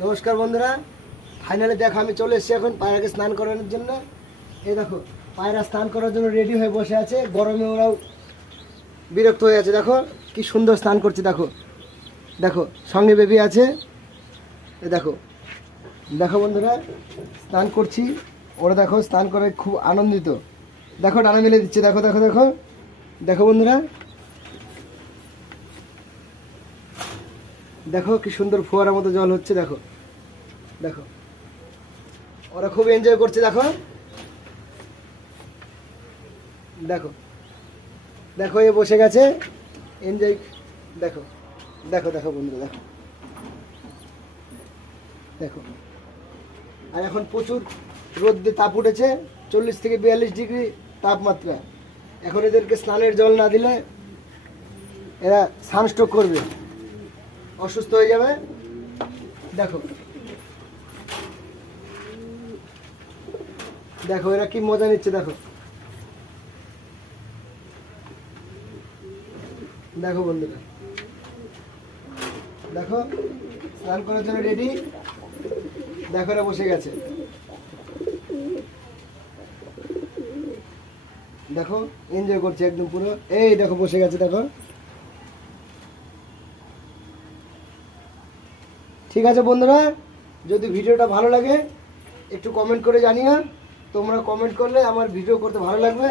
নমস্কার বন্ধুরা, ফাইনালি দেখো আমি চলে এসেছি এখন পায়রাকে স্নান করানোর জন্য। এই দেখো পায়রা স্নান করার জন্য রেডি হয়ে বসে আছে, গরমে ওরাও বিরক্ত হয়ে আছে। দেখো কি সুন্দর স্নান করছে, দেখো দেখো সঙ্গে বেবি আছে। এই দেখো দেখো বন্ধুরা স্নান করছি, ওরা দেখো স্নান করে খুব আনন্দিত। দেখো ডানা মেলে দিচ্ছে, দেখো দেখো দেখো দেখো বন্ধুরা, দেখো কি সুন্দর ফোয়ারার মতো জল হচ্ছে। দেখো দেখো ওরা খুব এনজয় করছে। দেখো দেখো দেখো এ বসে গেছে এনজয়। দেখো দেখো দেখো বন্ধুরা, দেখো দেখো আর এখন প্রচুর রোদ্রে তাপ উঠেছে, 40 থেকে 42 ডিগ্রি তাপমাত্রা। এখন এদেরকে স্নানের জল না দিলে এরা সানস্ট্রোক করবে, অসুস্থ হয়ে যাবে। দেখো দেখো এরা কি মজা নিচ্ছে। দেখো দেখো বন্ধুরা, দেখো স্নান করার জন্য রেডি। দেখো এরা বসে গেছে, দেখো এনজয় করছে একদম পুরো। এই দেখো বসে গেছে, দেখো। ঠিক আছে বন্ধুরা, যদি ভিডিওটা ভালো লাগে একটু কমেন্ট করে জানিও। তোমরা কমেন্ট করলে আমার ভিডিও করতে ভালো লাগবে।